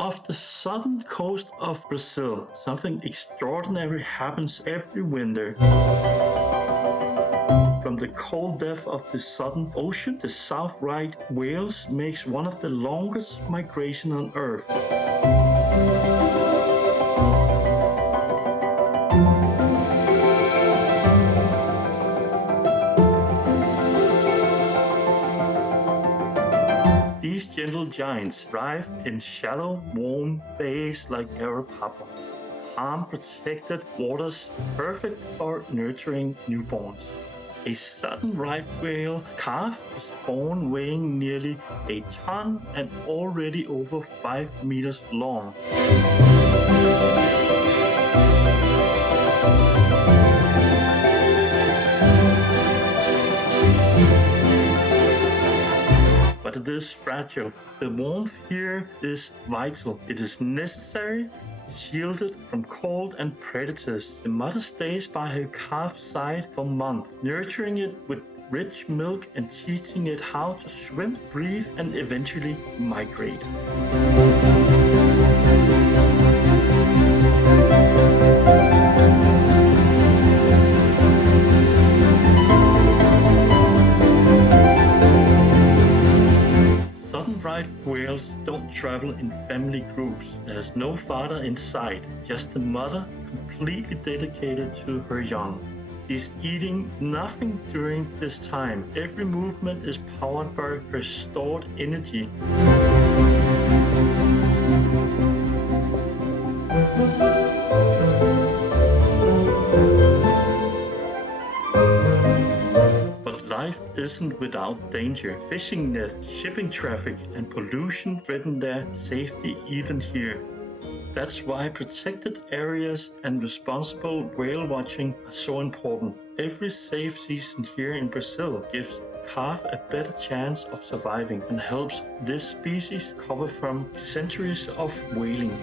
Off the southern coast of Brazil, something extraordinary happens every winter. From the cold depth of the Southern Ocean, the south right whales makes one of the longest migrations on Earth. These gentle giants thrive in shallow, warm bays like Garopaba, palm-protected waters perfect for nurturing newborns. A southern right whale calf is born weighing nearly a ton and already over 5 meters long. But it is fragile. The warmth here is vital. It is necessary, shielded from cold and predators. The mother stays by her calf's side for months, nurturing it with rich milk and teaching it how to swim, breathe, and eventually migrate. Right whales don't travel in family groups. There's no father in sight, just a mother completely dedicated to her young. She's eating nothing during this time. Every movement is powered by her stored energy. Life isn't without danger. Fishing nets, shipping traffic, and pollution threaten their safety even here. That's why protected areas and responsible whale watching are so important. Every safe season here in Brazil gives calf a better chance of surviving and helps this species recover from centuries of whaling.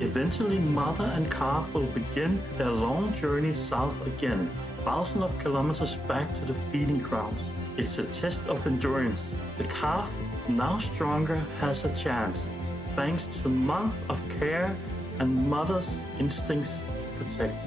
Eventually, mother and calf will begin their long journey south again, thousands of kilometers back to the feeding grounds. It's a test of endurance. The calf, now stronger, has a chance, thanks to months of care and mother's instincts to protect.